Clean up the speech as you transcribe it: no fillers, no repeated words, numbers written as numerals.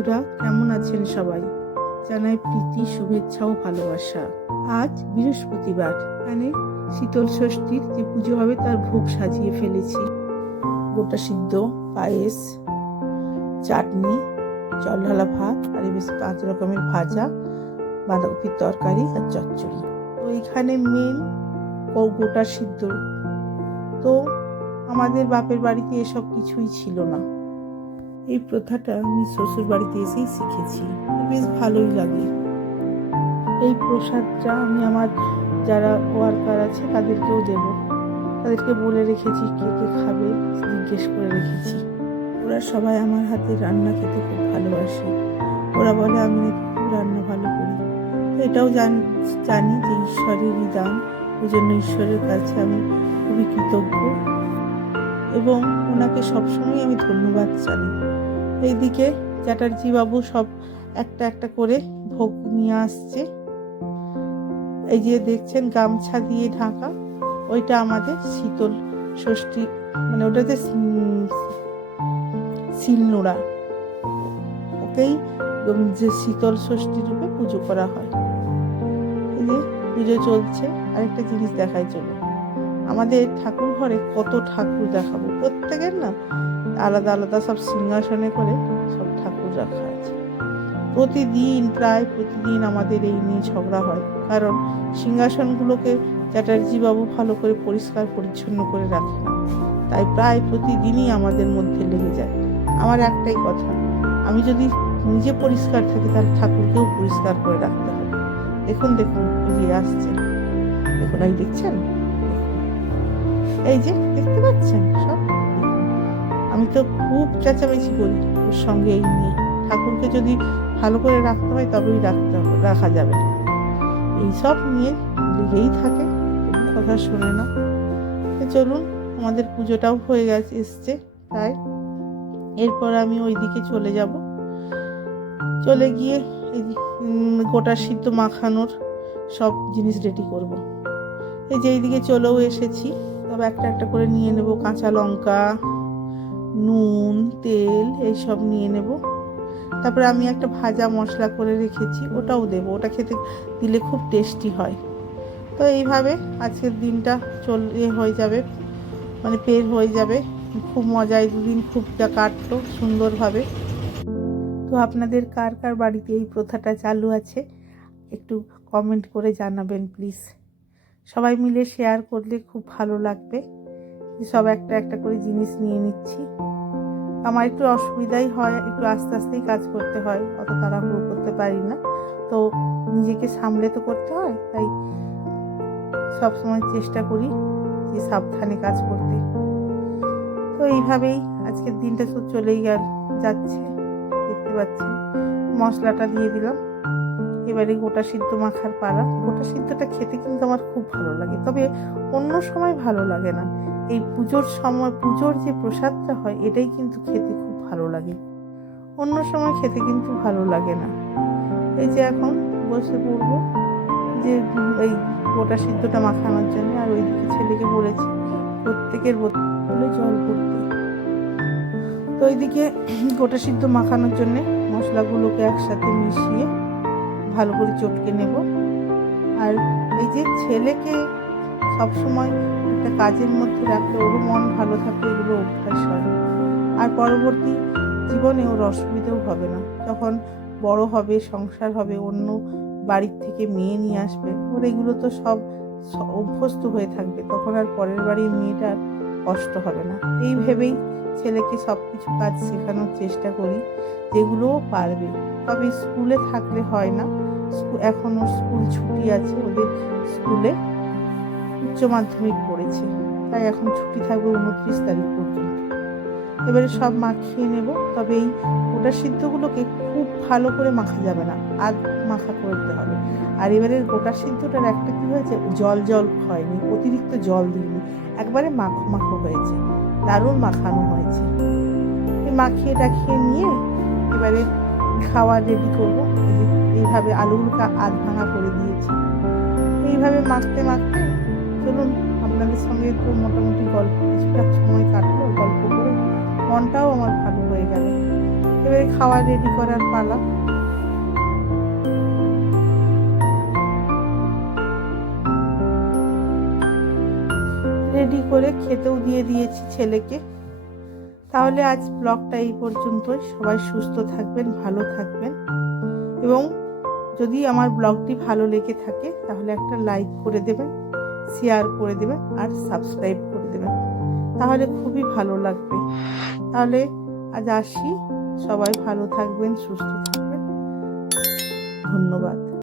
বন্ধুরা, কেমন আছেন সবাই? জানাই প্রীতি, শুভেচ্ছা ও ভালোবাসা। আজ বৃহস্পতিবার, এখানে শীতল ষষ্ঠীর যে পুজো হবে তার ভোগ সাজিয়ে ফেলেছি। গোটা সিদ্ধ, পায়েস, চাটনি, জল ঢালা ভাত আর বেশ 5 রকমের ভাজা, বাঁধাকপির তরকারি আর চচ্চড়ি। তো এখানে মেন গোটা সিদ্ধ। তো আমাদের বাপের বাড়িতে এসব কিছুই ছিল না। এই প্রথাটা আমি শ্বশুর বাড়িতে এসেই শিখেছি, বেশ ভালোই লাগে। এই প্রসাদটা আমি আমার যারা ওয়ার্কার আছে তাদেরকেও দেব, তাদেরকে বলে রেখেছি কে কে খাবে জিজ্ঞেস করে রেখেছি। ওরা সবাই আমার হাতে রান্না খেতে খুব ভালোবাসে। ওরা বলে আমি খুব রান্না ভালো করি। তো এটাও জানি যে ঈশ্বরেরই দান, ওই জন্য ঈশ্বরের কাছে আমি খুবই কৃতজ্ঞ এবং ওনাকে সবসময় আমি ধন্যবাদ জানাই। এইদিকে চ্যাটার্জি বাবু সব একটা একটা করে ভোগ নিয়ে আসছে। এই যে দেখছেন গামছা দিয়ে ঢাকা, ওইটা আমাদের শীতল ষষ্ঠী, মানে ওটাতে শিলনোড়া, ওকেই যে শীতল ষষ্ঠী রূপে পুজো করা হয়। এই যে পুজো চলছে। আরেকটা জিনিস দেখাই চলো, আমাদের ঠাকুর ঘরে কত ঠাকুর দেখাবো, প্রত্যেকের না আলাদা আলাদা সব সিংহাসনে করে সব ঠাকুর রাখা আছে। প্রায় প্রতিদিন আমাদের এই নিয়ে ঝগড়া হয়, কারণ সিংহাসনগুলোকে চ্যাটার্জি বাবু ভালো করে পরিষ্কার পরিচ্ছন্ন করে রাখে না। তাই প্রায় প্রতিদিনই আমাদের মধ্যে লেগে যায়। আমার একটাই কথা, আমি যদি নিজে পরিষ্কার থাকি তাহলে ঠাকুরকেও পরিষ্কার করে রাখতে হবে। দেখুন দেখুন এই যে আসছে, দেখুন এই দেখছেন, এই যে দেখতে পাচ্ছেন সব। আমি তো খুব চেঁচামেচি করি ওর সঙ্গে এই নিয়ে। ঠাকুরকে যদি ভালো করে রাখতে হয় তবেই রাখা যাবে। এইসব নিয়ে লেগেই থাকে, কথা শোনে না। চলুন, আমাদের পুজোটাও হয়ে এসছে, তাই এরপর আমি ওইদিকে চলে যাব। চলে গিয়ে এই গোটা সিদ্ধ মাখানোর সব জিনিস রেডি করব। এই যে এইদিকে চলেও এসেছি, তবে একটা একটা করে নিয়ে নেব। কাঁচা লঙ্কা, নুন, তেল এইসব নিয়ে নেব। তারপরে আমি একটা ভাজা মশলা করে রেখেছি, ওটাও দেব। ওটা খেতে দিলে খুব টেস্টি হয়। তো এইভাবে আজকের দিনটা হয়ে যাবে, মানে পের হয়ে যাবে। খুব মজায় দুদিন খুব কাটলো সুন্দরভাবে। তো আপনাদের কার কার বাড়িতে এই প্রথাটা চালু আছে একটু কমেন্ট করে জানাবেন প্লিজ। সবাই মিলে শেয়ার করলে খুব ভালো লাগবে। সব একটা একটা করে জিনিস নিয়ে নিচ্ছি। আমার একটু অসুবিধাই হয়, একটু আস্তে আস্তেই কাজ করতে হয়, অত তাড়াহুড়ো করতে পারি না। তো নিজেকে সামলে তো করতে হয়, তাই সবসময় চেষ্টা করি যে সাবধানে কাজ করতে। তো এইভাবেই আজকের দিনটা তো চলেই যাচ্ছে। দেখতে পাচ্ছেন মশলাটা দিয়ে দিলাম। এবারে গোটা সিদ্ধ মাখার পালা। গোটা সিদ্ধটা খেতে কিন্তু আমার খুব ভালো লাগে, তবে অন্য সময় ভালো লাগে না। এই পুজোর সময়, পুজোর যে প্রসাদটা হয় এটাই কিন্তু খেতে খুব ভালো লাগে, অন্য সময় খেতে কিন্তু ভালো লাগে না। এই যে এখন বসে পড়বো যে এই গোটা সিদ্ধটা মাখানোর জন্য, আর ওইদিকে ছেলেকে বলেছি প্রত্যেকের বোতলে জল ভরতে। তো ওইদিকে গোটা সিদ্ধ মাখানোর জন্য মশলাগুলোকে একসাথে মিশিয়ে ভালো করে চটকে নেব। আর এই যে ছেলেকে সবসময় একটা কাজের মধ্যে রাখলে ওর মন ভালো থাকলে এগুলো অভ্যাস হয়, আর পরবর্তী জীবনে ওর অসুবিধাও হবে না। যখন বড় হবে, সংসার হবে, অন্য বাড়ির থেকে মেয়ে নিয়ে আসবে, ওর এগুলো তো সব অভ্যস্ত হয়ে থাকবে, তখন আর পরের বাড়ির মেয়েটার কষ্ট হবে না। এই ভেবেই ছেলেকে সব কিছু কাজ শেখানোর চেষ্টা করি, যেগুলোও পারবে। তবে স্কুলে থাকলে হয় না, এখন ওর স্কুল ছুটি আছে, ওদের স্কুলে উচ্চ মাধ্যমিক পড়েছে, তাই এখন ছুটি থাকবে 29 তারিখ পর্যন্ত। এবারে সব মাখিয়ে নেব। তবে এই গোটা সিদ্ধগুলোকে খুব ভালো করে মাখা যাবে না, আধ মাখা করতে হবে। আর এবারে গোটা সিদ্ধটার একটা কি হয়েছে, জল জল হয়নি, অতিরিক্ত জল দিইনি, একবারে মাখো মাখো হয়েছে, দারুণ মাখানো হয়েছে। মাখিয়ে টাখিয়ে নিয়ে এবারে খাওয়া রেডি করবো। এইভাবে আলুগুলোকে আধ ভাঙা করে দিয়েছি। এইভাবে মাখতে মাখতে চলুন আপনাদের সঙ্গে একটু মোটামুটি কিছুটা সময় কাটলো, গল্প করে মনটাও আমার ভালো হয়ে গেল। এবারে খাওয়া রেডি করার পালা। রেডি করে খেতেও দিয়ে দিয়েছি ছেলেকে। তাহলে আজ ব্লগটা এই পর্যন্তই। সবাই সুস্থ থাকবেন, ভালো থাকবেন, এবং যদি আমার ব্লগটি ভালো লেগে থাকে তাহলে একটা লাইক করে দেবেন, শেয়ার করে দেবেন আর সাবস্ক্রাইব করে দেবেন, তাহলে খুবই ভালো লাগবে। তাহলে আজ আসি, সবাই ভালো থাকবেন, সুস্থ থাকবেন, ধন্যবাদ।